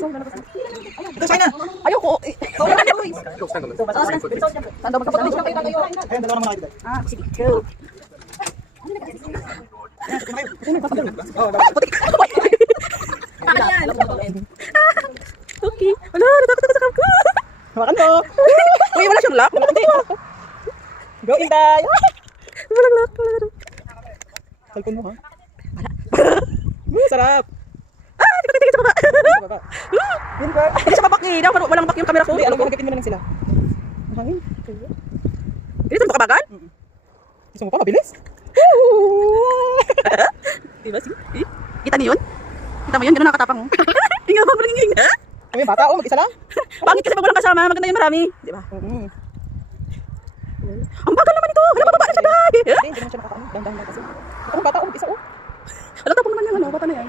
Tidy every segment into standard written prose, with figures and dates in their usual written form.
Ito, China. Ayoko. Ayan, dalawa naman kayo. Ah, sige. Go. Okay. Wala, natakot sa kamko. Hawakan mo. Uy, wala siyang lock. Hindi. Go, Inday. Walang lock. Cellphone mo, ha? Sarap. Ah, hindi ko titigil sa baba. Sa baba. Yun ba? Hindi siya babaki. Walang back yung camera ko. Hindi, alam ko, nagkipin mo na lang sila. Ang hangin. Dito mo kabagal? Gusto mo pa, mabilis? Diba? Sige. Kita niyo yun? Kita mo yun? Gano'n nakatapang mo. Hinga ba? Walang hinga. Kami bata, oh, mag-isa lang. Pangit kasi pag walang kasama. Maganda yung marami. Diba? Ang bagal naman ito. Wala bababa na siya, day. Hindi, hindi naman siya nakakaano. Dahan-dahan lang kasi. Ang bata, oh, mag-isa, oh. Alam, tapong naman yung ano. Bata na yan.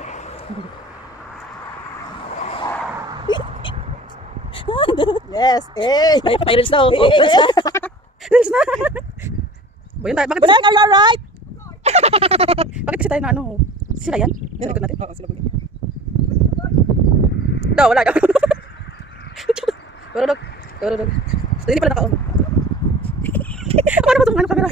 Yes, eh. May reels na. Eh, eh, eh. Reels na. Boy, bakit kasi, Bunang, are you alright? bakit kasi tayo na ano? Sila yan? Yung likod natin? Oo, sila po. No, wala. Durudog. Durudog. Hindi pala naka-on. Paano ba itong ano camera?